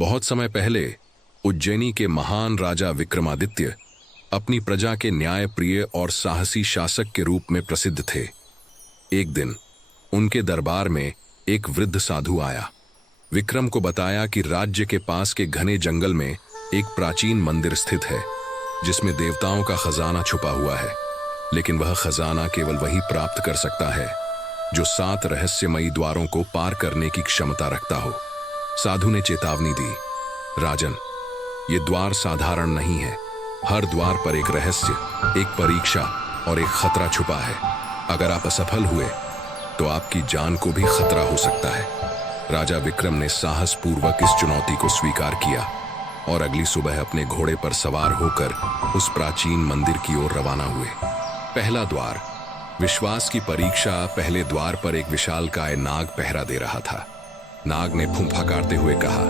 बहुत समय पहले उज्जैनी के महान राजा विक्रमादित्य अपनी प्रजा के न्यायप्रिय और साहसी शासक के रूप में प्रसिद्ध थे। एक दिन उनके दरबार में एक वृद्ध साधु आया। विक्रम को बताया कि राज्य के पास के घने जंगल में एक प्राचीन मंदिर स्थित है जिसमें देवताओं का खजाना छुपा हुआ है, लेकिन वह खजाना केवल वही प्राप्त कर सकता है जो 7 रहस्यमयी द्वारों को पार करने की क्षमता रखता हो। साधु ने चेतावनी दी, राजन, ये द्वार साधारण नहीं है। हर द्वार पर एक रहस्य, एक परीक्षा और एक खतरा छुपा है। अगर आप असफल हुए तो आपकी जान को भी खतरा हो सकता है। राजा विक्रम ने साहस पूर्वक इस चुनौती को स्वीकार किया और अगली सुबह अपने घोड़े पर सवार होकर उस प्राचीन मंदिर की ओर रवाना हुए। पहला द्वार, विश्वास की परीक्षा। पहले द्वार पर एक विशालकाय नाग पहरा दे रहा था। नाग ने फुंफकारते हुए कहा,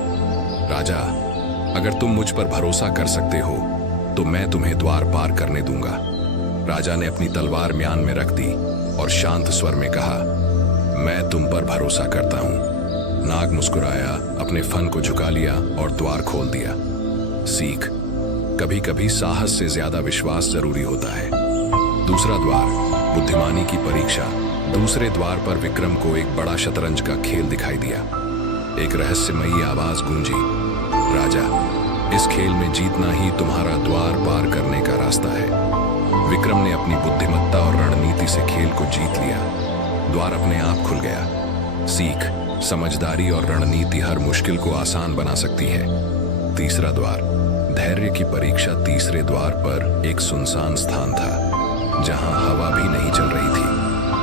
राजा, अगर तुम मुझ पर भरोसा कर सकते हो तो मैं तुम्हें द्वार पार करने दूंगा। राजा ने अपनी तलवार म्यान में रख दी और शांत स्वर में कहा, मैं तुम पर भरोसा करता हूं। नाग मुस्कुराया, अपने फन को झुका लिया और द्वार खोल दिया। सीख, कभी कभी साहस से ज्यादा विश्वास जरूरी होता है। दूसरा द्वार, बुद्धिमानी की परीक्षा। दूसरे द्वार पर विक्रम को एक बड़ा शतरंज का खेल दिखाई दिया। एक रहस्यमयी आवाज गूंजी, राजा, इस खेल में जीतना ही तुम्हारा द्वार पार करने का रास्ता है। विक्रम ने अपनी बुद्धिमत्ता और रणनीति से खेल को जीत लिया। द्वार अपने आप खुल गया। सीख, समझदारी और रणनीति हर मुश्किल को आसान बना सकती है। तीसरा द्वार, धैर्य की परीक्षा। तीसरे द्वार पर एक सुनसान स्थान था जहां हवा भी नहीं चल रही थी।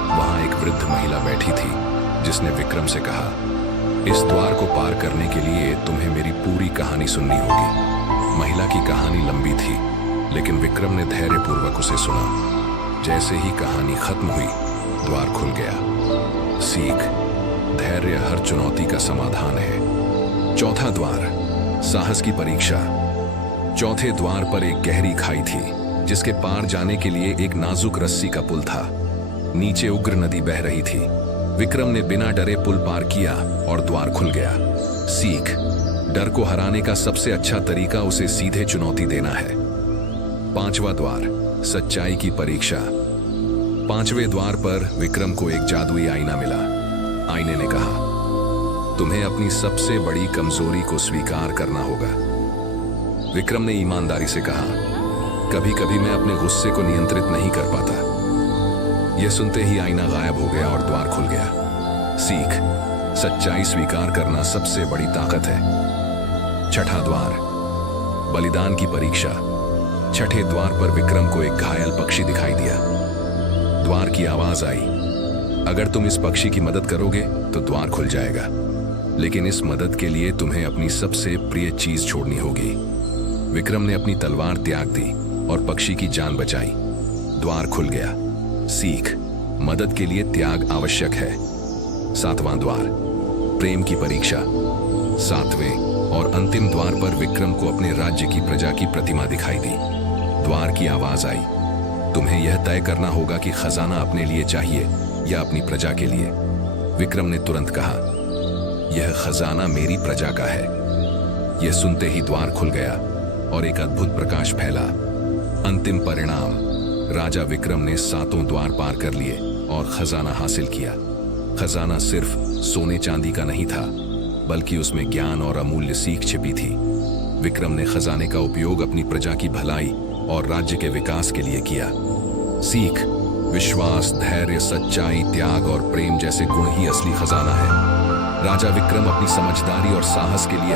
वहां एक वृद्ध महिला बैठी थी जिसने विक्रम से कहा, इस द्वार को पार करने के लिए तुम्हें मेरी पूरी कहानी सुननी होगी। महिला की कहानी लंबी थी, लेकिन विक्रम ने धैर्यपूर्वक उसे सुना। जैसे ही कहानी खत्म हुई, द्वार खुल गया। सीख, धैर्य हर चुनौती का समाधान है। चौथा द्वार, साहस की परीक्षा। चौथे द्वार पर एक गहरी खाई थी जिसके पार जाने के लिए एक नाजुक रस्सी का पुल था। नीचे उग्र नदी बह रही थी। विक्रम ने बिना डरे पुल पार किया और द्वार खुल गया। सीख, डर को हराने का सबसे अच्छा तरीका उसे सीधे चुनौती देना है। पांचवा द्वार, सच्चाई की परीक्षा। पांचवें द्वार पर विक्रम को एक जादुई आईना मिला। आईने ने कहा, तुम्हें अपनी सबसे बड़ी कमजोरी को स्वीकार करना होगा। विक्रम ने ईमानदारी से कहा, कभी कभी मैं अपने गुस्से को नियंत्रित नहीं कर पाता। यह सुनते ही आईना गायब हो गया और द्वार खुल गया। सीख, सच्चाई स्वीकार करना सबसे बड़ी ताकत है। छठा द्वार, बलिदान की परीक्षा। छठे द्वार पर विक्रम को एक घायल पक्षी दिखाई दिया। द्वार की आवाज आई, अगर तुम इस पक्षी की मदद करोगे तो द्वार खुल जाएगा, लेकिन इस मदद के लिए तुम्हें अपनी सबसे प्रिय चीज छोड़नी होगी। विक्रम ने अपनी तलवार त्याग दी और पक्षी की जान बचाई। द्वार खुल गया। सीख, मदद के लिए त्याग आवश्यक है। सातवां द्वार, प्रेम की परीक्षा। सातवें और अंतिम द्वार पर विक्रम को अपने राज्य की प्रजा की प्रतिमा दिखाई दी। द्वार की आवाज आई, तुम्हें यह तय करना होगा कि खजाना अपने लिए चाहिए या अपनी प्रजा के लिए। विक्रम ने तुरंत कहा, यह खजाना मेरी प्रजा का है। यह सुनते ही द्वार खुल गया और एक अद्भुत प्रकाश फैला। अंतिम परिणाम, राजा विक्रम ने 7 द्वार पार कर लिए और खजाना हासिल किया। खजाना सिर्फ सोने चांदी का नहीं था, बल्कि उसमें ज्ञान और अमूल्य सीख छिपी थी। विक्रम ने खजाने का उपयोग अपनी प्रजा की भलाई और राज्य के विकास के लिए किया। सीख, विश्वास, धैर्य, सच्चाई, त्याग और प्रेम जैसे गुण ही असली खजाना है। राजा विक्रम अपनी समझदारी और साहस के लिए